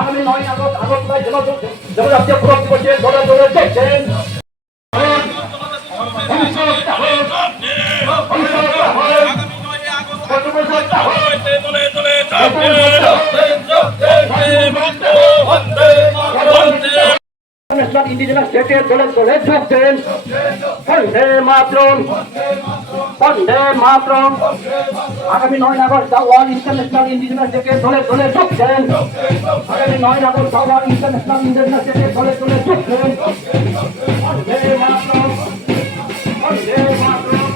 আগামী 9 আগস্ট আগরতলায় জনজাতীয় প্রভাব দিবসে দলে দলে দেখছেন। ইন্ডিজিনাস স্টেটের দলে দলে যোগ দেন। বন্দে মাতরম, বন্দে মাতরম। আগামী 9 আগস্ট দাওয়ান ইন্টারন্যাশনাল ইন্ডিজিনাস স্টেটের দলে দলে যোগ দেন। আগামী 9 আগস্ট দাওয়ান ইন্টারন্যাশনাল ইন্ডিজিনাস স্টেটের দলে দলে যোগ দেন। বন্দে মাতরম, বন্দে মাতরম।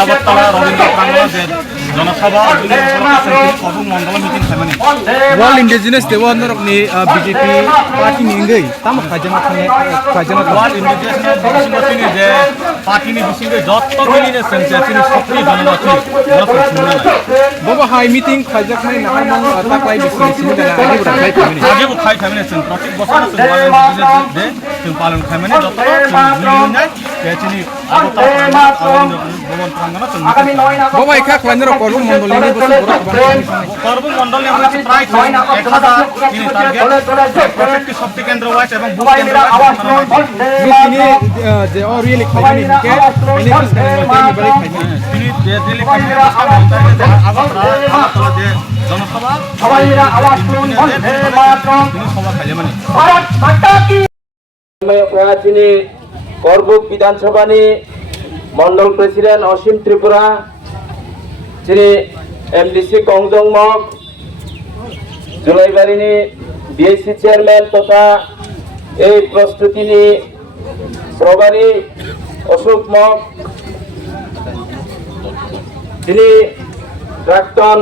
আগরতলা রবীন্দ্র প্রাঙ্গণে যে জনসভা কবুং মন্ডল মিটিং খাইমানি World Indigenous Day ni BJP party ni ngai tam khajana world indigenous বিসিংগতিনি যে পার্টিনি বিসিংগে যতগুলি নে সেন্সেসিনি সক্রি জনজাতি bobo hai meeting khajak mai nahamang taklai bisini sini dana agi budak khai khamini আগে খাই খাইমানি সেন প্রত্যেক বছর ওয়ার্ল্ড ইন্ডিজিনাস ডে তুমি পালন খাইমানি যত মিলিনাই পেচিনি আগরতলা ভবন প্রাঙ্গণ আগামী 9 August bobo ikha khlainro korbu mondoli ni bosu borak কর্ম মন্ডল আমরা প্রায় 1000 তিনি টার্গেট প্রত্যেকটি শক্তি কেন্দ্র ওয়াইজ এবং বুথ কেন্দ্র wise ini je or really khaimani ke ini kus kan ni bari khaimani তিনি যে দিল্লি খাইমানি আগরতলা যে জনসভা সবাই মিলে আওয়াজ তুলুন। বন্দে মাতরম। তিনি সভা খাইমানি ভারত মাতা কি। তিনি করবুক বিধানসভা মন্ডল প্রেসিডেন্ট অসীম ত্রিপুরা যিনি এমডিসি কংজং মগ জুলাইবাড়ি বিএসসি চেয়ারম্যান তথা এই প্রস্তুতি প্রভারী অশোক মগ তিনি প্রাক্তন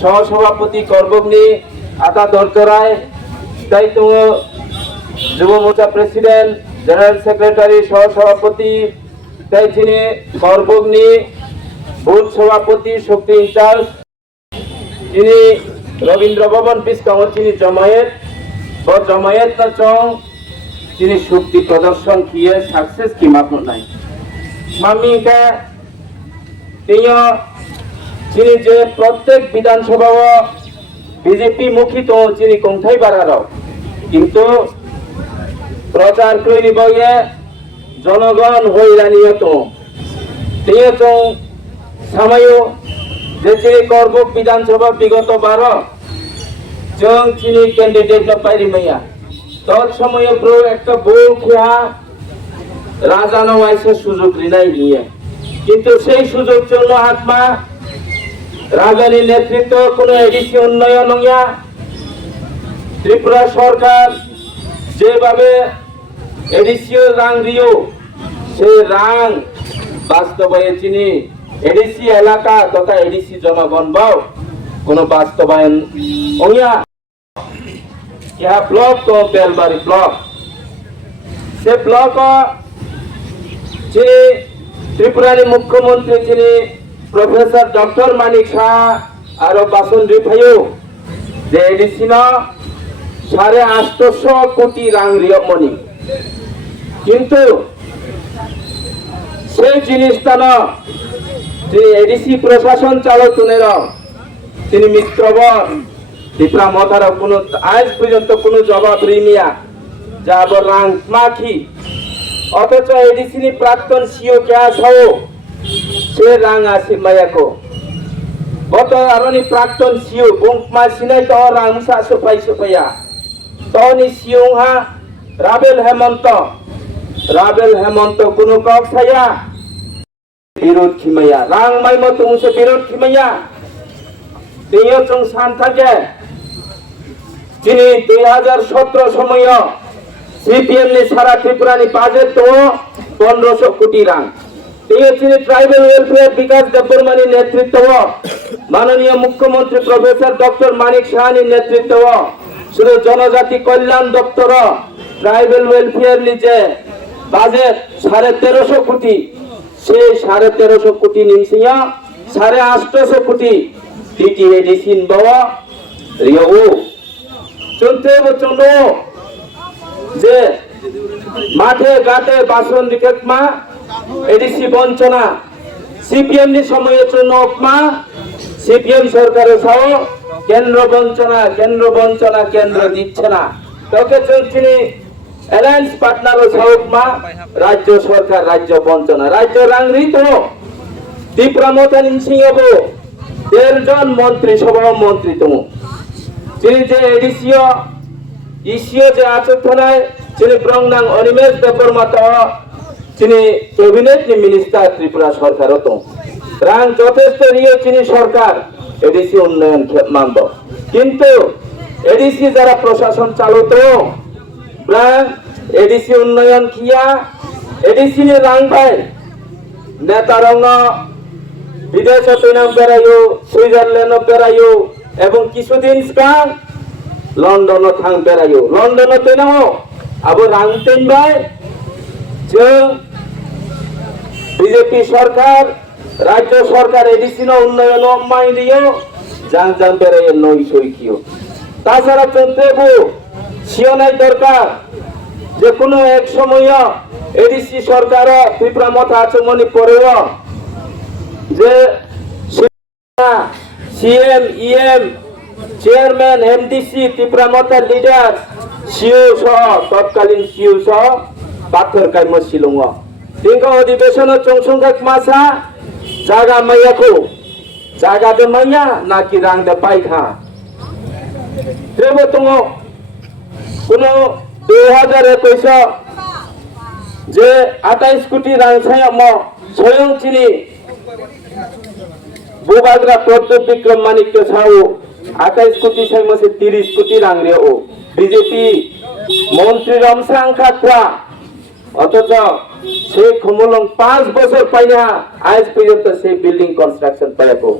সহসভাপতি করবগ্নি আতা দরজরায় দায়িত্ব যুব মোর্চা প্রেসিডেন্ট জেনারেল সেক্রেটারি সহসভাপতি তাই তিনি করবগ্নি বুথ সভাপতি শক্তি ইনচার্জ তিনি রবীন্দ্র ভবন পিসকামত তিনি জমায়েত না চং তিনি শক্তি প্রদর্শন কিয়ে সাকসেস কি মাপন নাই মামিকা তিনি যে প্রত্যেক বিধানসভা বিজেপি মুখী তো তিনি কংথাই বাড়ার কিন্তু প্রচার করি বইয়ে জনগণ হইরানিয়ত তিনি চং সাময় যে তিনি করবুক বিধানসভা বিগত 12 जों चिनी कैंडिडेट न पाइरी मैया तत् समय प्रो एक बल खेहा राजा नवाइसे सुযোগ रिनाई निये किंतु সেই সুযোগ জন্য আত্মা রাজানি নেতৃত্ব কোন এডিসি উন্নয়ন নয়া ত্রিপুরা সরকার যেভাবে এডিসি রাং দিও সেই রাং বাস্তবায়নে চিনি এডিসি এলাকা তথা এডিসি জনগণ বাও কোন বাস্তবায়ন ওয়া ইয়া ব্লক তো বেলবাড়ি ব্লক সে ব্লক যে ত্রিপুরার মুখ্যমন্ত্রী যিনি প্রফেসর ডক্টর মানিক শাহ আর বাসন রিফাইও যে এডিসি না 850 কোটি রাং রিয়মনি কিন্তু সেই জিনিসটা না যে এডিসি প্রশাসন চালক তুনেরা তিনি মিত্রবর ত্রিপুরা মথার কোনো আজ পর্যন্ত কোনো জবাব রিমিয়া যাব রাং মাখি অথচ এডিসি প্রাক্তন সিও ক্যাশ হও সে রাং আসি মায়াকো গত আরনি প্রাক্তন সিও বুংমা সিনাই তো রাং মুসা সুপাইয়া তনি সিও হা রাবেল হেমন্ত রাবেল হেমন্ত কোনো কক থাইয়া বিরোধ খিমাইয়া রাং মাই মতো মুসে বিরোধ খিমাইয়া তিনিও চং সান থাকে তিনি 2017 সময় সিপিএম নি সারা ত্রিপুরা নি বাজেট তো 1500 কোটি রাং তিনি ট্রাইবেল ওয়েলফেয়ার বিকাশ দেববর্মানি নেতৃত্ব মাননীয় মুখ্যমন্ত্রী প্রফেসর ডক্টর মানিক সাহানি নেতৃত্ব শুধু জনজাতি কল্যাণ দপ্তর ট্রাইবেল ওয়েলফেয়ার নিচে বাজেট 1350 কোটি সেই 1350 কোটি নিমসিয়া 850 কোটি টিটি এডিসিন বাবা রিও চলতে বচন যে মাঠে ঘাটে বাসন রিকেটমা এডিসি বঞ্চনা সিপিএম নি সময়ের জন্য অপমা সিপিএম সরকারের সহ কেন্দ্র বঞ্চনা কেন্দ্র দিচ্ছে না তোকে চলছিনি অ্যালায়েন্স পার্টনার সহকমা রাজ্য সরকার রাজ্য বঞ্চনা রাজ্য রাংরিত ত্রিপুরা মতন সিংহ 13 জন মন্ত্রী সভা মন্ত্রী তুমি তিনি যে এডিসিও ইসিও যে আচরণায় তিনি ব্রংনাং অনিমেষ দেববর্মা তিনি ক্যাবিনেট নি মিনিস্টার ত্রিপুরা সরকার তো রাং যথেষ্ট রিও চিনি সরকার এডিসি উন্নয়ন মানব কিন্তু এডিসি যারা প্রশাসন চালত রাং এডিসি উন্নয়ন কিয়া এডিসি নি রাং পাই নেতা রং বিদেশ তৈনাম বেড়াইও সুইজারল্যান্ড বেড়াইও এবং কিছুদিন স্কান লন্ডন থাং বেড়াইও লন্ডন তৈনাম আবো রাং তেন ভাই বিজেপি সরকার রাজ্য সরকার এডিসি উন্নয়ন মাই দিও জাং জাং বেড়াইয়ে নই সইকিও তাছাড়া চন্দ্রেবু সিওনাই দরকার যে কোনো এক সময় এডিসি সরকার ত্রিপুরা মথা আচমনি পরেও যে CM EM chairman MDC Tripura Motha leader CO সহ তৎকালীন সিও সহ পাথর কাইম শিলং তিনকা অধিবেশন চংসংখ্যাক মাসা জাগা মাইয়াকো জাগা দে মাইয়া নাকি রাং দে পাইখা ত্রেবো তং কোনো 2021 যে 28 কোটি রাং ছায়াম স্বয়ং চিনি বুবাগ্রা প্রদ্যোৎ বিক্রম মানিক্য সাহু 28 কোটি ছাই মাসে 30 কোটি রাং রে ও বিজেপি মন্ত্রী রমসাং খাতরা অথচ সেই খুমুলং 5 বছর পাইনা আজ পর্যন্ত সেই বিল্ডিং কনস্ট্রাকশন পাইবো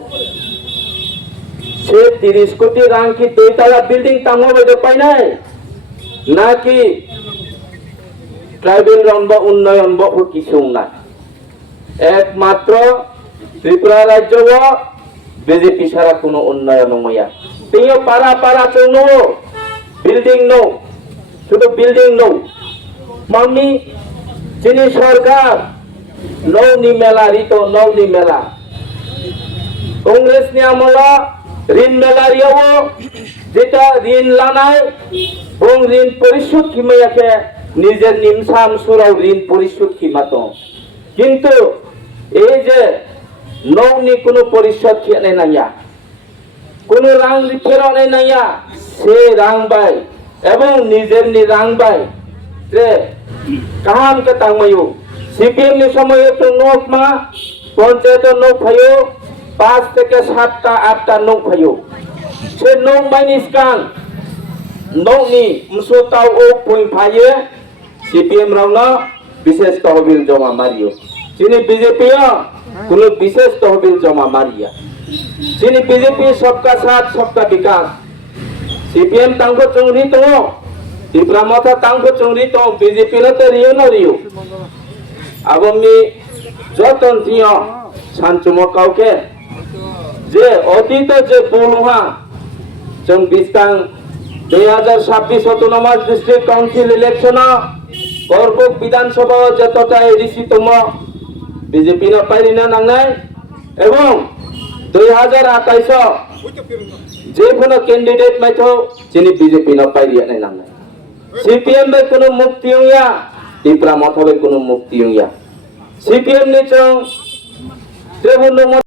সে 30 কোটি রাং কি দুইতলা বিল্ডিং তামবে দে পাই নাই নাকি ট্রাইবেল রংব উন্নয়ন বহু কিছু না একমাত্র ত্রিপুরা রাজ্য বিজেপি ছাড়া কোনো উন্নয়ন নয়া তিনিও পাড়া পাড়া চৌনো বিল্ডিং নো শুধু বিল্ডিং নো মামি চিনি সরকার নৌনি মেলা রিতো নৌনি মেলা কংগ্রেস নি আমলা ঋণ মেলা রিও যেটা ঋণ লানায় এবং ঋণ পরিশোধ কিমাইয়াকে নিজের নিমসাম সুরাও ঋণ পরিশোধ কিমাত কিন্তু এই যে নৌনি কোনো পরিশোধ খেয়ে নাইয়া কোনো রাং ফেরনে নাইয়া সে রাং বাই এবং নিজের নি রাং বাই যে কাহাম के तांगमयु सीपीएम नि समय तो नोकमा पंचायत नोक भयो 5 থেকে 7টা 8টা नोक भयो से नोक माइनि स्कान नोकनि मुसोताव ओ पुइ फाये सीपीएम रावना विशेष तहबिल जमा मारियो चिनि बीजेपी कोनो विशेष तहबिल जमा मारिया चिनि बीजेपी सबका साथ सबका विकास सीपीएम तांगो चंगरी तो ত্রিপুরা মথা তাঙ্গ চংরি তো বিজেপি নো তো রিও ন রিও আবমি যতন থিও সানচুম কাউকে যে অতীত যে বুলুহা চং বিস্তাং 2026 অটোনমাস ডিস্ট্রিক্ট কাউন্সিল ইলেকশন করবক বিধানসভা যতটা এডিসি তম বিজেপি ন পাইরিনা নাংনাই এবং 2028 যে কোনো ক্যান্ডিডেট মাইথো যিনি বিজেপি ন পাইরিয়া নাংনাই सीपीएम में कोनो मुक्ति हुआ ত্রিপুরা মথা में कोनो मुक्ति हुआ सीपीएम ने चो त्रिभुवन